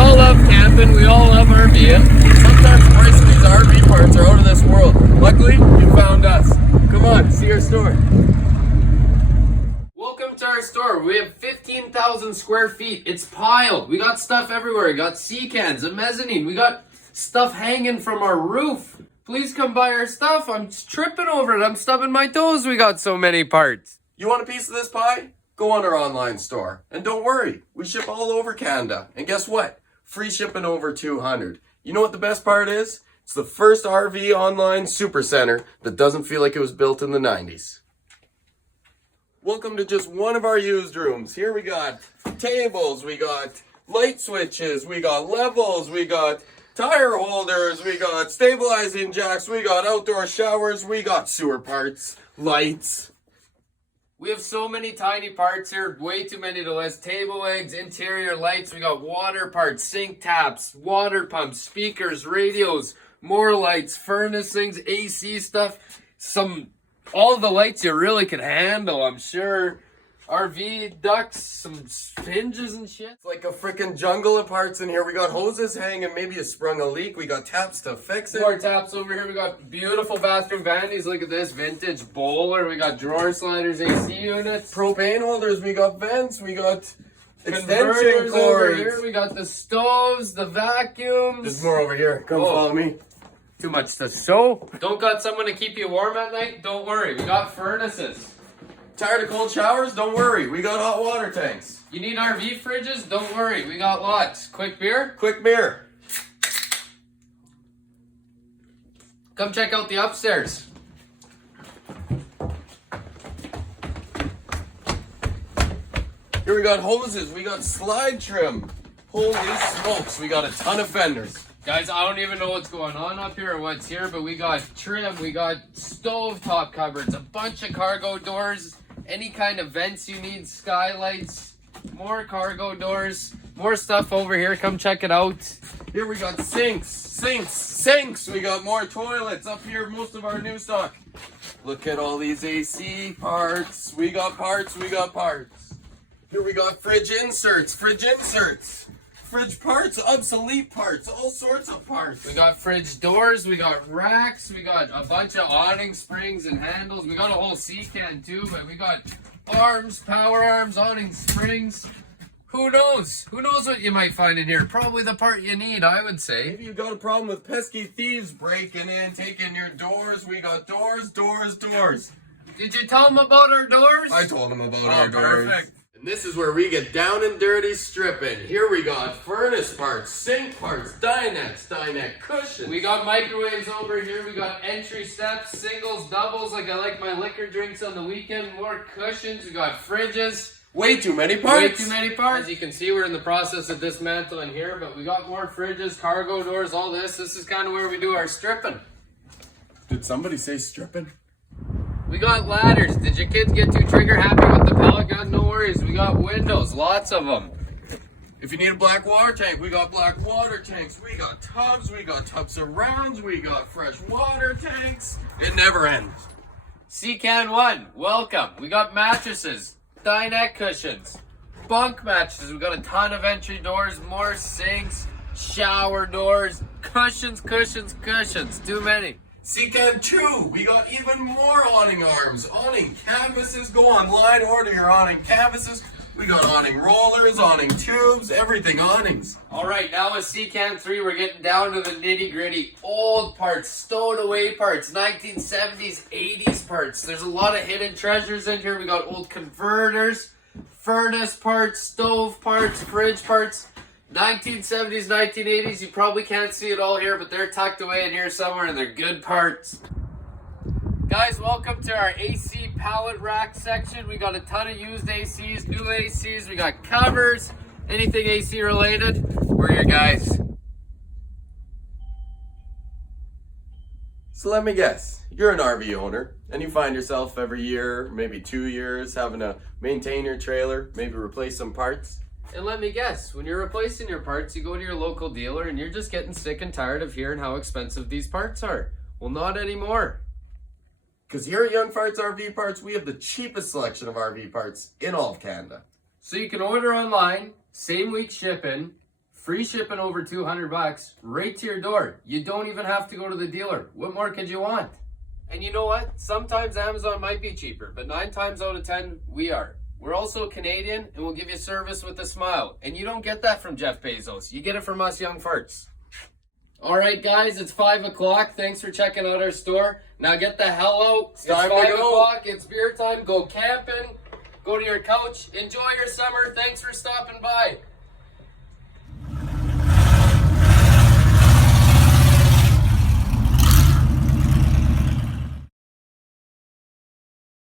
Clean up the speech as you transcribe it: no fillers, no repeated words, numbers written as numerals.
all love camping, we all love RVing. Sometimes the price of these RV parts are out of this world. Luckily, you found us. Come on, see our store. Welcome to our store. We have 15,000 square feet. It's piled. We got stuff everywhere. We got sea cans, a mezzanine. We got stuff hanging from our roof. Please come buy our stuff. I'm tripping over it. I'm stubbing my toes. We got so many parts. You want a piece of this pie? Go on our online store. And don't worry, we ship all over Canada. And guess what? Free shipping over 200. You know what the best part is? It's the first RV online supercenter that doesn't feel like it was built in the 90s. Welcome to just one of our used rooms. Here we got tables, we got light switches, we got levels, we got tire holders, we got stabilizing jacks, we got outdoor showers, we got sewer parts, lights. We have so many tiny parts here, way too many to list. Table legs, interior lights, we got water parts, sink taps, water pumps, speakers, radios, more lights, furnace things, AC stuff, all the lights you really can handle, I'm sure. RV ducts, some hinges and shit. It's like a freaking jungle of parts in here. We got hoses hanging, maybe you sprung a leak. We got taps to fix it. More taps over here. We got beautiful bathroom vanities. Look at this vintage bowler. We got drawer sliders, AC units. Propane holders. We got vents. We got extension cords. Over here. We got the stoves, the vacuums. There's more over here. Come follow me. Too much to show. Don't got someone to keep you warm at night? Don't worry. We got furnaces. Tired of cold showers? Don't worry, we got hot water tanks. You need RV fridges? Don't worry, we got lots. Quick beer? Quick beer. Come check out the upstairs. Here we got hoses, we got slide trim. Holy smokes, we got a ton of fenders. Guys, I don't even know what's going on up here or what's here, but we got trim, we got stove top cupboards, a bunch of cargo doors, any kind of vents you need, skylights, more cargo doors, more stuff over here. Come check it out. Here we got sinks. We got more toilets up here, most of our new stock. Look at all these AC parts. We got parts. Here we got fridge inserts. Fridge parts, obsolete parts, all sorts of parts. We got fridge doors, we got racks, we got a bunch of awning springs and handles. We got a whole sea can too, but we got arms, power arms, awning springs. Who knows? Who knows what you might find in here? Probably the part you need, I would say. Maybe you got a problem with pesky thieves breaking in, taking your doors. We got doors. Did you tell them about our doors? I told them about our doors. Perfect. And this is where we get down and dirty stripping. Here we got furnace parts, sink parts, dinette cushions. We got microwaves over here. We got entry steps, singles, doubles, like I like my liquor drinks on the weekend. More cushions. We got fridges. Way too many parts. As you can see, we're in the process of dismantling here, but we got more fridges, cargo doors, all this. This is kind of where we do our stripping. Did somebody say stripping? We got ladders. Did your kids get too trigger happy with the pellet gun? No worries. We got windows, lots of them. If you need a black water tank, we got black water tanks. We got tubs surrounds. We got fresh water tanks. It never ends. Can 1, welcome. We got mattresses, dinette cushions, bunk mattresses. We got a ton of entry doors, more sinks, shower doors, cushions. Too many. Can 2, we got even more awning arms, awning canvases. Go online, order your awning canvases. We got awning rollers, awning tubes, everything awnings. All right, now with Can 3, we're getting down to the nitty gritty. Old parts, stowed away parts, 1970s, 80s parts. There's a lot of hidden treasures in here. We got old converters, furnace parts, stove parts, fridge parts. 1970s, 1980s, you probably can't see it all here, but they're tucked away in here somewhere and they're good parts. Guys, welcome to our AC pallet rack section. We got a ton of used ACs, new ACs, we got covers, anything AC related. We're your guys. So let me guess, you're an RV owner and you find yourself every year, maybe 2 years, having to maintain your trailer, maybe replace some parts. And let me guess, when you're replacing your parts, you go to your local dealer and you're just getting sick and tired of hearing how expensive these parts are. Well, not anymore. Because here at Young Farts RV Parts, we have the cheapest selection of RV parts in all of Canada. So you can order online, same week shipping, free shipping over 200 bucks right to your door. You don't even have to go to the dealer. What more could you want? And you know what? Sometimes Amazon might be cheaper, but 9 times out of 10, we are. We're also Canadian, and we'll give you service with a smile. And you don't get that from Jeff Bezos. You get it from us young farts. All right, guys, it's 5 o'clock. Thanks for checking out our store. Now get the hell out. It's 5 o'clock. It's beer time. Go camping. Go to your couch. Enjoy your summer. Thanks for stopping by.